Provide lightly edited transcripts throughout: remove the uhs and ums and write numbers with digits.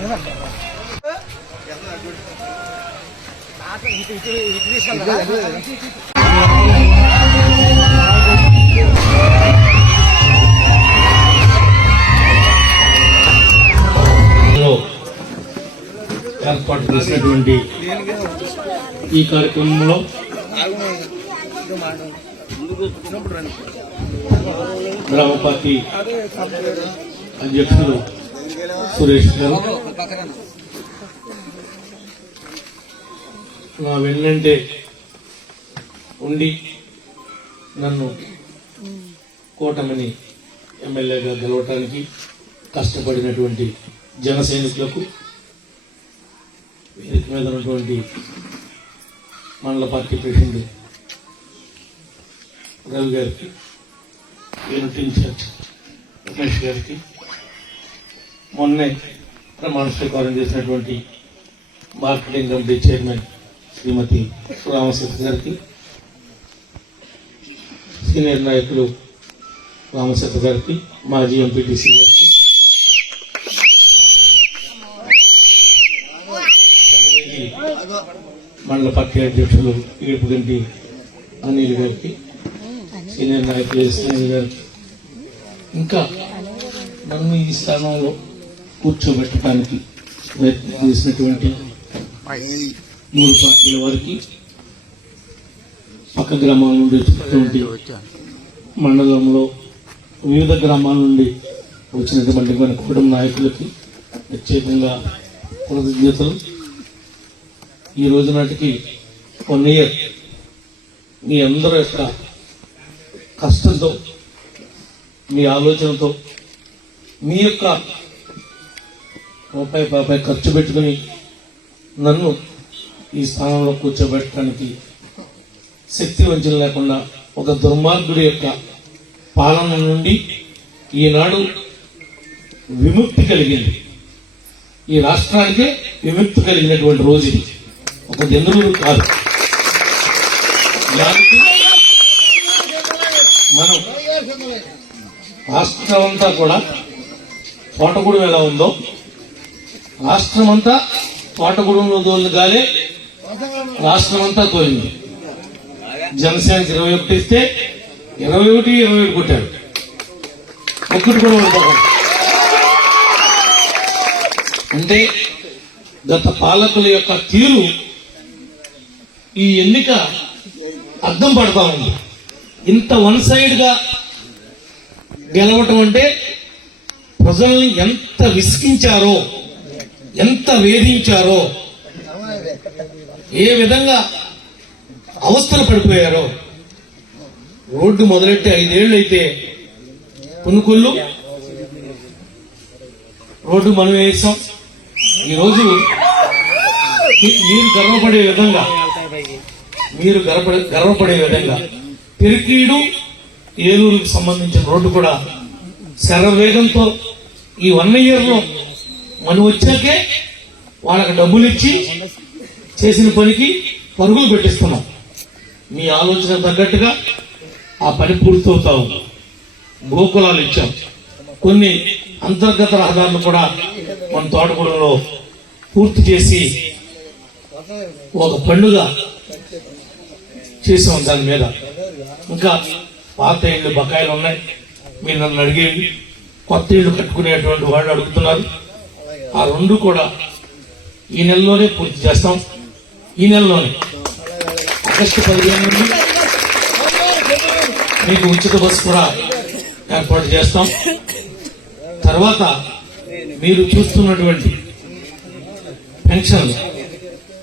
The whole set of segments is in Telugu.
ఏర్పాటు చేసినటువంటి ఈ కార్యక్రమంలో గ్రామ పార్టీ అధ్యక్షులు సురేష్ గారు నా వెన్నంటే ఉండి నన్ను కూటమిని ఎమ్మెల్యేగా గెలవటానికి కష్టపడినటువంటి జన సైనికులకు, వేదిక మీద ఉన్నటువంటి మండల పార్టీ ప్రెసిడెంట్ రవి గారికి, యూనిట్ ఇన్ఛార్జ్ రమేష్ గారికి, మొన్నే ప్రమాణ స్వీకారం చేసినటువంటి మార్కెటింగ్ కమిటీ చైర్మన్ శ్రీమతి రామశేఖర్ గారికి, సీనియర్ నాయకులు రామశేఖర్ గారికి, మాజీ ఎంపీటీసీ గారికి, మండల పార్టీ అధ్యక్షులు ఏడుపుగంటి అనిల్ గారికి, సీనియర్ నాయకులు ఎస్ఎన్ గారికి, ఇంకా నన్ను ఈ స్థానంలో కూర్చోబెట్టడానికి ప్రయత్నం చేసినటువంటి 3 పార్టీల వారికి, పక్క గ్రామాల నుండి వచ్చినటువంటి మండలంలో వివిధ గ్రామాల నుండి వచ్చినటువంటి మన కుటుంబ నాయకులకి ప్రత్యేకంగా కృతజ్ఞతలు. ఈ రోజు నాటికి 1 ఇయర్ మీ అందరి యొక్క కష్టంతో, మీ ఆలోచనతో, మీ యొక్క రూపాయి ఖర్చు పెట్టుకుని నన్ను ఈ స్థానంలో కూర్చోబెట్టడానికి శక్తి వంచన లేకుండా ఒక దుర్మార్గుడి యొక్క పాలన నుండి ఈనాడు విముక్తి కలిగింది. ఈ రాష్ట్రానికే విముక్తి కలిగినటువంటి రోజు ఇది, ఒక జంతువులు కాదు. దానికి మనం రాష్ట్రం అంతా కూడా తోటగూడెం ఎలా ఉందో, రాష్ట్రం అంతా తోటగూడెంలో తోలిన గాలే రాష్ట్రం అంతా తోలింది. జనసేనకి 21 ఇస్తే 21 కొట్టాడు, ఒక్కటి కూడా ఉండదు. అంటే గత పాలకుల యొక్క తీరు ఈ ఎన్నిక అర్థం పడతా ఉంది. ఇంత 1 సైడ్ గా గెలవటం అంటే ప్రజల్ని ఎంత విసిగించారో, ఎంత వేధించారో, ఏ విధంగా అవస్థలు పడిపోయారో. రోడ్డు మొదలెట్టి 5 ఏళ్ళు అయితే పునుకుళ్ళు రోడ్డు మనం వేసాం. ఈరోజు మీరు గర్వపడే విధంగా పెరికీడు ఏలూరుకు సంబంధించిన రోడ్డు కూడా శరవేగంతో ఈ 1 ఇయర్లో మనం వచ్చాకే వాళ్ళకి డబ్బులు ఇచ్చి చేసిన పనికి పరుగులు పెట్టిస్తున్నాం. మీ ఆలోచన తగ్గట్టుగా ఆ పని పూర్తవుతా ఉంది. గోకులాలు ఇచ్చాం, కొన్ని అంతర్గత రహదారులు కూడా మన తోటగూడెంలో పూర్తి చేసి ఒక పండుగ చేసాం. దాని మీద ఇంకా పాత ఇళ్ళు బకాయిలు ఉన్నాయి. మీరు నన్ను అడిగేది, కొత్త ఇళ్ళు కట్టుకునేటువంటి వాళ్ళు అడుగుతున్నారు. ఆ 2 కూడా ఈ నెలలోనే పూర్తి చేస్తాం. ఈ నెలలోనే ఆగస్టు 15 నుండి మీకు ఉచిత బస్సు కూడా ఏర్పాటు చేస్తాం. తర్వాత మీరు చూస్తున్నటువంటి పెన్షన్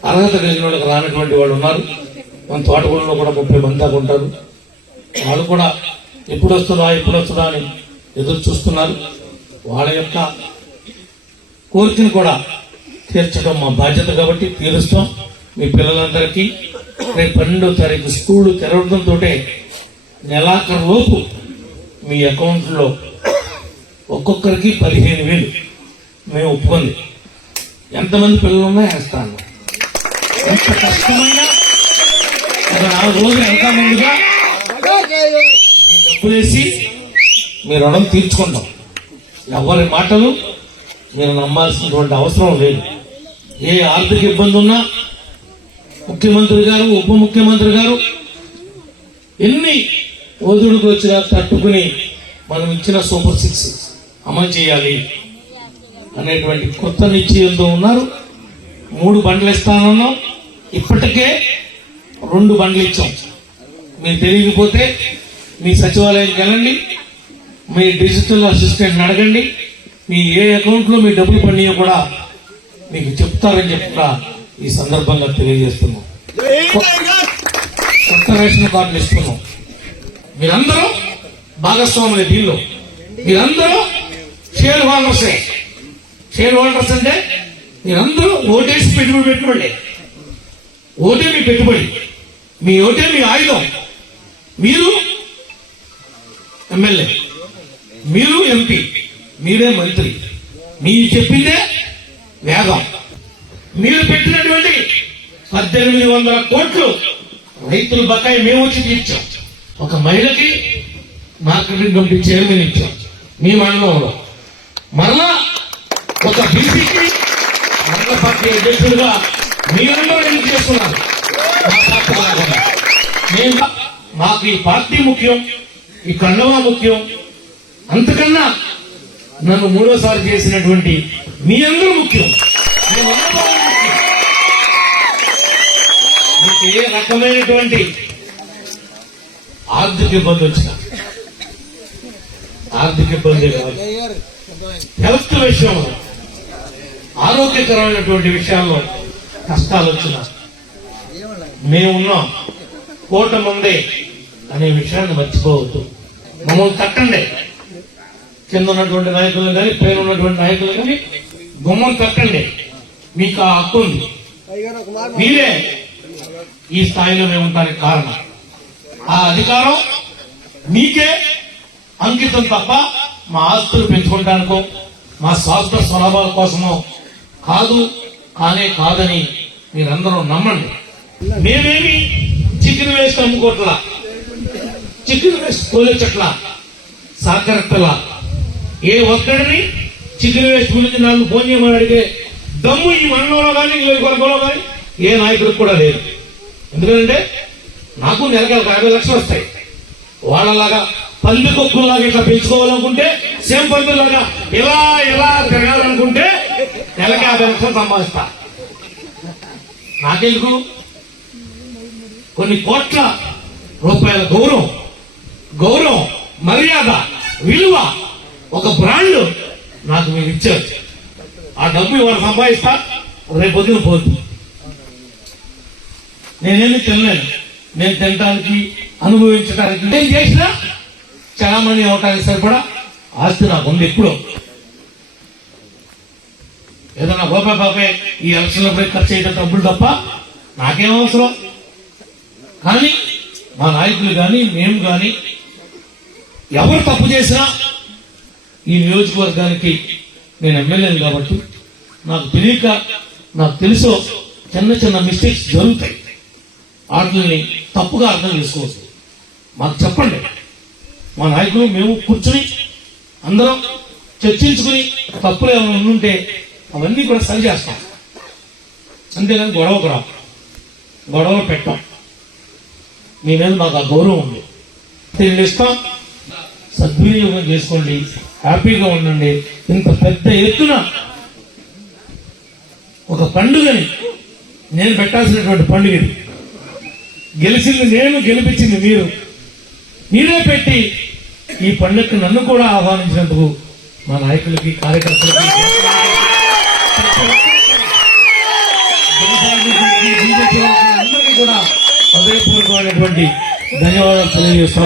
అర్హత కలిగిన వాళ్ళకి రానటువంటి వాళ్ళు ఉన్నారు. మన తోటగూడెంలో కూడా 30 మంది దాకా ఉంటారు. వాళ్ళు కూడా ఎప్పుడు వస్తుందా అని ఎదురు చూస్తున్నారు. వాళ్ళ యొక్క కోరికను కూడా తీర్చడం మా బాధ్యత కాబట్టి తీరుస్తాం. మీ పిల్లలందరికీ రేపు 12వ తారీఖు స్కూళ్లు తెరవడంతో నెలాఖరు లోపు మీ అకౌంట్లో ఒక్కొక్కరికి 15,000 మేము ఒప్పుకుంది. ఎంతమంది పిల్లలు ఉన్నాయో వేస్తాను. ఎంత కష్టమైనా ఒక 4 రోజులు ఇంకా ముందుగా మీ డబ్బులేసి మీ రుణం తీర్చుకుంటాం. ఎవరి మాటలు మీరు నమ్మాల్సినటువంటి అవసరం లేదు. ఏ ఆర్థిక ఇబ్బంది ఉన్నా ముఖ్యమంత్రి గారు, ఉప ముఖ్యమంత్రి గారు ఎన్ని ఒదుడుకు వచ్చినా తట్టుకుని మనం ఇచ్చిన సూపర్ 6 అమలు చేయాలి అనేటువంటి కొత్త నిశ్చయంతో ఉన్నారు. 3 బండ్లు ఇస్తానన్నాం, ఇప్పటికే 2 బండ్లు ఇచ్చాం. మీకు తెలియకపోతే మీ సచివాలయానికి వెళ్ళండి, మీ డిజిటల్ అసిస్టెంట్ అడగండి, మీ ఏ అకౌంట్లో మీ డబ్బులు పడినాయో కూడా మీకు చెప్తారని చెప్తా ఈ సందర్భంగా తెలియజేస్తున్నాం. కొత్త రేషన్ కార్డులు ఇస్తున్నాం. మీరందరూ భాగస్వాములే దీనిలో. మీరందరూ షేర్ హోల్డర్సే. షేర్ హోల్డర్స్ అంటే మీరందరూ ఓటేసి పెట్టుబడి. ఓటే మీ పెట్టుబడి, మీ ఓటే మీ ఆయుధం. మీరు ఎమ్మెల్యే, మీరు ఎంపీ, మీరే మంత్రి, మీరు చెప్పిందే వేగం. మీరు పెట్టినటువంటి 1800 కోట్లు రైతుల బకాయి మేము వచ్చి తీర్చాం. ఒక మహిళకి మార్కెటింగ్ కమిటీ చైర్మన్ ఇచ్చాం మీ మండలంలో. మరలా ఒక బీసీకి మండల పార్టీ అధ్యక్షుడిగా మీరందరూ ఎన్నిక చేస్తున్నారు. మాకు ఈ పార్టీ ముఖ్యం, ఈ కండవా ముఖ్యం. అంతకన్నా నన్ను 3వ సారి చేసినటువంటి మీ అందరూ ముఖ్యం. మీకు ఏ రకమైనటువంటి ఆర్థిక ఇబ్బంది వచ్చినా, ఆర్థిక ఇబ్బంది కాదు, హెల్త్ విషయంలో, ఆరోగ్యకరమైనటువంటి విషయాల్లో కష్టాలు వచ్చినా మేమున్నాం, కూటమి అనే విషయాన్ని మర్చిపోవద్దు. మమ్మల్ని తట్టండి. కింద ఉన్నటువంటి నాయకులు కానీ, పైన ఉన్నటువంటి నాయకులు కానీ గుమ్మం తట్టండి. మీకు ఆ హక్కు ఉంది. మీరే ఈ స్థాయిలో మేము ఉండడానికి కారణం. ఆ అధికారం మీకే అంకితం తప్ప మా ఆస్తులు పెంచుకోవడానికో మా స్వార్థ స్వలాభాల కోసమో కాదు, కాదని మీరందరూ నమ్మండి. మేమేమి చికెన్ వేస్ట్ అమ్ముకోట్లా, చికెన్ వేస్ట్ తోలేచట్లా, సాకరట్టలా. ఏ ఒక్కడిని చికెన్ వేస్ట్ గురించి నాకు ఫోన్ చేయమని అడిగే దమ్ము ఈ మండలంలో కానీ, నియోజకవర్గంలో కానీ ఏ నాయకుడికి కూడా లేదు. ఎందుకంటే నాకు నెలకి 50 లక్షలు వస్తాయి. వాళ్ళలాగా పంది కొక్కుల్లాగా ఇట్లా పెంచుకోవాలనుకుంటే, సేమ్ పందులాగా ఎలా తిరగాలనుకుంటే నెలకి 50 లక్షలు సంపాదిస్తా. నాకెందుకు? కొన్ని కోట్ల రూపాయల గౌరవం, మర్యాద, విలువ, ఒక బ్రాండ్ నాకు మీరు ఇచ్చారు. ఆ డబ్బు ఇవాళ సంపాదిస్తా, రేపు పొద్దున పోదు. నేనేమి తినలేను. నేను తినడానికి, అనుభవించడానికి, నేను చేసినా చలామణి అవటానికి సరిపడా ఆస్తి నాకు ఉంది. ఎప్పుడో ఏదన్నా బాబాయ్ ఈ ఎలక్షన్లపై ఖర్చు అయితే డబ్బులు తప్ప నాకేం అవసరం. కానీ మా నాయకులు కానీ, మేము కానీ ఎవరు తప్పు చేసినా ఈ నియోజకవర్గానికి నేను ఎమ్మెల్యేని కాబట్టి నాకు తెలియక, నాకు తెలుసో చిన్న మిస్టేక్స్ జరుగుతాయి. వాటిని తప్పుగా అర్థం చేసుకోవచ్చు. మాకు చెప్పండి. మా నాయకులు మేము కూర్చుని అందరం చర్చించుకుని తప్పులు ఏమైనా ఉంటే అవన్నీ కూడా సరి చేస్తాం. అంతేగాని గొడవలు పెట్టాం. మీ మీద మాకు ఆ గౌరవం ఉంది. నేను ఇస్తాం, సద్వినియోగం చేసుకోండి, హ్యాపీగా ఉండండి. ఇంత పెద్ద ఎత్తున ఒక పండుగని నేను పెట్టాల్సినటువంటి పండుగని గెలిచింది నేను, గెలిపించింది మీరు. మీరే పెట్టి ఈ పండుగకి నన్ను కూడా ఆహ్వానించినందుకు మా నాయకులకి, కార్యకర్తలకి, అందరికీ కూడా హృదయపూర్వకమైనటువంటి ధన్యవాదాలు తెలియజేస్తున్నాం.